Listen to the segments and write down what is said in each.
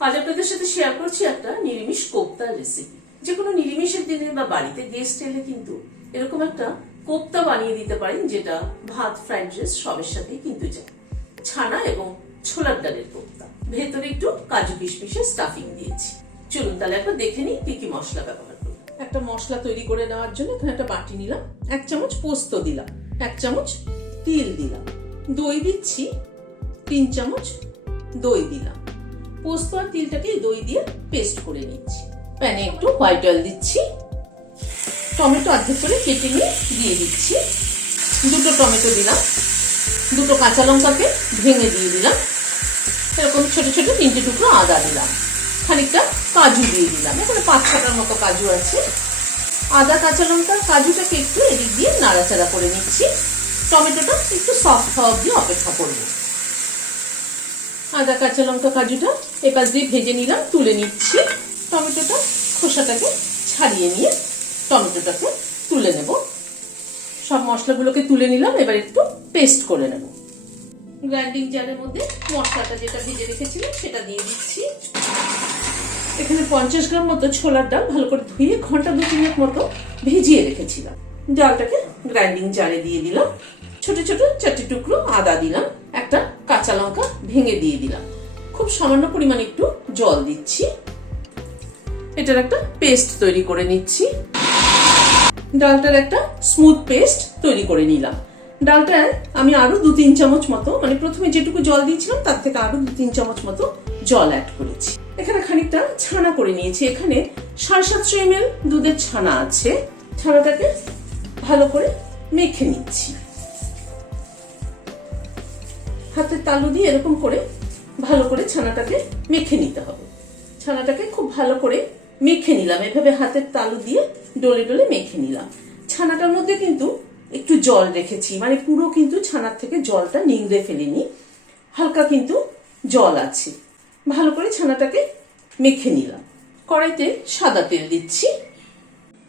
আজ আপনাদের সাথে শেয়ার করছি একটা নিরামিষ কোপ্তার রেসিপি। যে কোনো নিরামিষের দিনে বা বাড়িতে গেস্ট এলে কিন্তু এরকম একটা কোপ্তা বানিয়ে দিতে পারেন, যেটা ভাত, ফ্রাইড রাইস সবের সাথেই কিন্তু যায়। ছানা এবং ছোলার ডালের কোপ্তা, ভেতরে একটু কাজু কিশমিশের স্টাফিং দিয়েছি। চলুন তাহলে একবার দেখে নিই কি কি মশলা ব্যবহার করব। একটা মশলা তৈরি করে নেওয়ার জন্য এখানে একটা বাটি নিলাম, 1 চামচ পোস্ত দিলাম, 1 চামচ তিল দিলাম, দই দিচ্ছি 3 চামচ দই দিলাম। পোস্ত আর তিলটাকে দই দিয়ে পেস্ট করে নিচ্ছি। প্যানে একটু হোয়াইট অয়েল দিচ্ছি, টমেটো অর্ধেক করে কেটে নিয়ে দিয়ে দিচ্ছি, 2টো টমেটো দিলাম, 2টো কাঁচা লঙ্কাকে ভেঙে দিয়ে দিলাম, এরকম ছোট ছোট 3টে টুকরো আদা দিলাম, খানিকটা কাজু দিয়ে দিলাম, এখানে 5-6টার মতো কাজু আছে। আদা, কাঁচা লঙ্কা, কাজুটাকে একটু এদিক দিয়ে নাড়াচাড়া করে নিচ্ছি। টমেটোটা একটু সফট হওয়া অবধি অপেক্ষা করবো। আদা, কাঁচা লঙ্কা, কাজুটা এপাশ দিয়ে ভেজে নিলাম, তুলে নিচ্ছি। টমেটোটা খোসাটাকে ছাড়িয়ে নিয়ে টমেটোটাকে তুলে নেব। সব মশলাগুলোকে তুলে নিলাম, এবার একটু পেস্ট করে নেব। গ্রাইন্ডিং জারের মধ্যে মশলাটা যেটা ভেজে রেখেছিলাম সেটা দিয়ে দিচ্ছি। এখানে 50 গ্রাম মতো ছোলার ডাল ভালো করে ধুয়ে ঘন্টা 2-3 মতো ভিজিয়ে রেখেছিলাম। ডালটাকে গ্রাইন্ডিং জারে দিয়ে দিলাম, ছোট ছোট 4টে টুকরো আদা দিলাম, একটা কাঁচা লঙ্কা ভেঙে দিয়ে দিলাম, খুব সামান্য পরিমাণে একটু জল দিচ্ছি। এটার একটা পেস্ট তৈরি করে নিচ্ছি। ডালটার একটা স্মুথ পেস্ট তৈরি করে নিলাম। ডালটায় আমি আরো 2-3 চামচ মতো, মানে প্রথমে যেটুকু জল দিয়েছিলাম তার থেকে আরো 2-3 চামচ মতো জল অ্যাড করেছি। এখানে খানিকটা ছানা করে নিয়েছি। এখানে 750 ml দুধের ছানা আছে। ছানাটাকে ভালো করে মেখে নিচ্ছি। হাতের তালু দিয়ে এরকম করে ভালো করে ছানাটাকে মেখে নিতে হবে। ছানাটাকে খুব ভালো করে মেখে নিলাম, এভাবে হাতের তালু দিয়ে ডলে ডলে মেখে নিলাম। ছানাটার মধ্যে কিন্তু একটু জল রেখেছি, মানে পুরো কিন্তু ছানার থেকে জলটা নিংড়ে ফেলিনি, হালকা কিন্তু জল আছে। ভালো করে ছানাটাকে মেখে নিলাম। কড়াইতে সাদা তেল দিচ্ছি।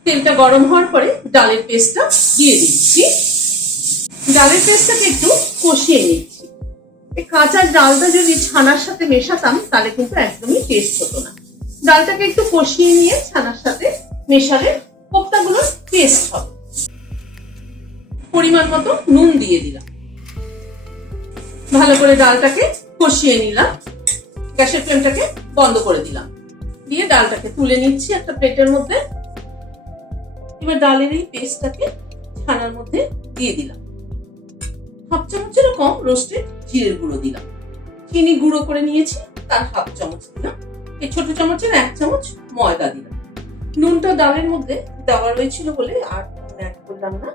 তেলটা গরম হওয়ার পরে ডালের পেস্টটা দিয়ে দিচ্ছি। ডালের পেস্টটাকে একটু কষিয়ে নিচ্ছি। এই কাঁচা ডালটা যদি ছানার সাথে মেশাতাম তাহলে কিন্তু একদমই টেস্ট হতো না। ডালটাকে একটু কষিয়ে নিয়ে ছানার সাথে মেশালে কোপ্তাগুলোর টেস্ট হবে। পরিমাণ মতো নুন দিয়ে দিলাম। ভালো করে ডালটাকে কষিয়ে নিলাম। গ্যাসের ফ্লেমটাকে বন্ধ করে দিলাম, দিয়ে ডালটাকে তুলে নিচ্ছি একটা প্লেটের মধ্যে। এবার ডালের এই পেস্টটাকে ছানার মধ্যে দিয়ে দিলাম। 1/2 চামচেরও কম রোস্টেড জিরের গুঁড়ো দিলাম। চিনি গুঁড়ো করে নিয়েছি, তার 1/2 চামচ দিলাম। এই ছোট চামচের 1 চামচ ময়দা দিলাম। নুনটা ডালের মধ্যে দেওয়া রয়েছিল বলে আর অ্যাড করলাম না।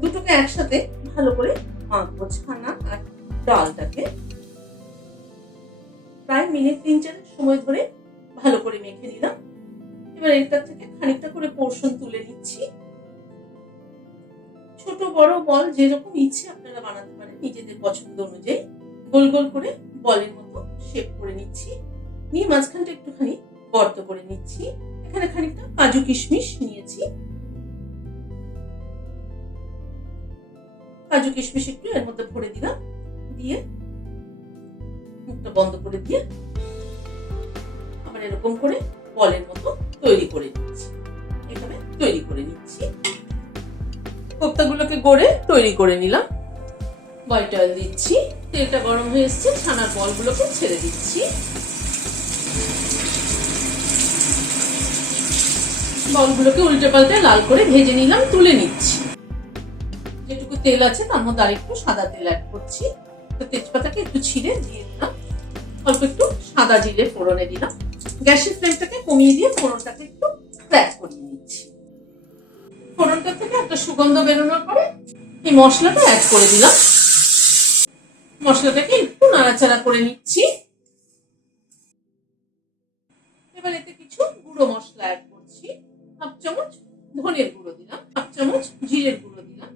দুটোকে একসাথে ভালো করে মাখবো, ছানা আর ডালটাকে। প্রায় মিনিট 3-4 সময় ধরে ভালো করে মেখে নিলাম। এবার এটার থেকে খানিকটা করে পোর্শন তুলে নিচ্ছি। ছোট বড় বল যেরকম ইচ্ছে আপনারা বানাতে পারেন নিজেদের পছন্দ অনুযায়ী। গোল গোল করে বলের মতো শেপ করে নিচ্ছি, নিয়ে মাঝখানটা একটুখানি গর্ত করে নিচ্ছি। এখানে খানিকটা কাজু কিশমিশ নিয়েছি। কাজু কিশমিশ একটু এর মধ্যে ভরে দিলাম, দিয়ে মুখটা বন্ধ করে দিয়ে আবার এরকম করে বলের মতো তৈরি করে নিচ্ছি। এভাবে তৈরি করে নিচ্ছি। কোপ্তাগুলোকে গড়ে তৈরি করে নিলাম। হোয়াইট অয়েল দিচ্ছি, তেলটা গরম হয়ে এসছে, ছানার বলগুলোকে ছেড়ে দিচ্ছি। বলগুলোকে উল্টে পাল্টে লাল করে ভেজে নিলাম, তুলে নিচ্ছি। যেটুকু তেল আছে তার মধ্যে আরেকটু সাদা তেল অ্যাড করছি। তেজপাতাকে একটু ছিঁড়ে দিয়ে দিলাম, অল্প একটু সাদা জিরে ফোড়নে দিলাম। গ্যাসের ফ্লেমটাকে কমিয়ে দিয়ে ফোড়নটাকে একটু ক্র্যাক করিয়ে নিচ্ছি। ফোড়নটা থেকে একটা সুগন্ধ বেরোনোর পরে এই মশলাটা অ্যাড করে দিলাম। মশলাটাকে একটু নাড়াচাড়া করে নিচ্ছি। এবার এতে কিছু গুঁড়ো মশলা অ্যাড করছি। 1/2 চামচ ধনের গুঁড়ো দিলাম, 1/2 চামচ জিরের গুঁড়ো দিলাম,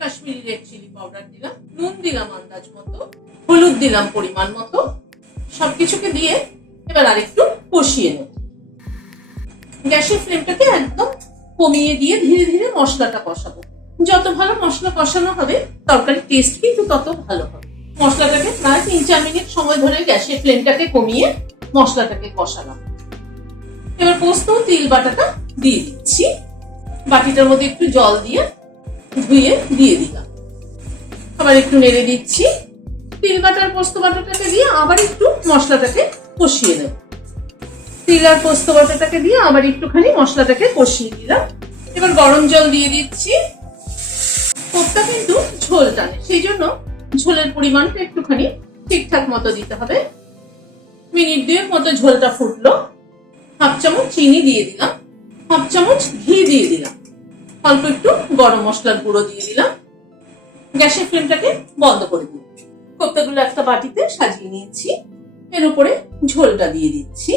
কাশ্মীরি রেড চিলি পাউডার দিলাম, নুন দিলাম আন্দাজ মতো, হলুদ দিলাম পরিমাণ মতো। সবকিছুকে দিয়ে এবার আরেকটু কষিয়ে নেব। গ্যাসের ফ্লেমটাকে একদম কমিয়ে দিয়ে ধীরে ধীরে মশলাটা কষাবো। যত ভালো মশলা কষানো হবে তরকারির টেস্ট কিন্তু তত ভালো হবে। মশলাটাকে প্রায় 3-4 মিনিট সময় ধরে গ্যাসের ফ্লেমটাকে কমিয়ে মশলাটাকে কষালাম। এবার পোস্ত তিল বাটাটা দিয়ে দিচ্ছি। বাটিটার মধ্যে একটু জল দিয়ে ধুয়ে দিয়ে দিলাম। আবার একটু নেড়ে দিচ্ছি। তিল বাটার পোস্ত বাটাটাকে দিয়ে আবার একটু মশলাটাকে কষিয়ে নেব। তিল আর পোস্ত বাটাটাকে দিয়ে আবার একটুখানি মশলাটাকে কষিয়ে দিলাম। এবার গরম জল দিয়ে দিচ্ছি। কোপ্তা কিন্তু ঝোল টানে, সেই জন্য ঝোলের পরিমাণটা একটুখানি ঠিকঠাক মতো দিতে হবে। মিনিট 2 মতো ঝোলটা ফুটলো। হাফ চামচ চিনি দিয়ে দিলাম, হাফ চামচ ঘি দিয়ে দিলাম, অল্প একটু গরম মশলার গুঁড়ো দিয়ে দিলাম। গ্যাসের ফ্লেমটাকে বন্ধ করে দিলাম। কোপ্তাগুলো একটা বাটিতে সাজিয়ে নিয়েছি। এর উপরে ঝোলটা দিয়ে দিচ্ছি।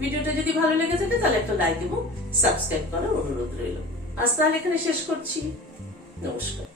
ভিডিওটা যদি ভালো লেগে থাকে তাহলে একটা লাইক এবং সাবস্ক্রাইব করার অনুরোধ রইল। আজ তাহলে এখানে শেষ করছি। নমস্কার।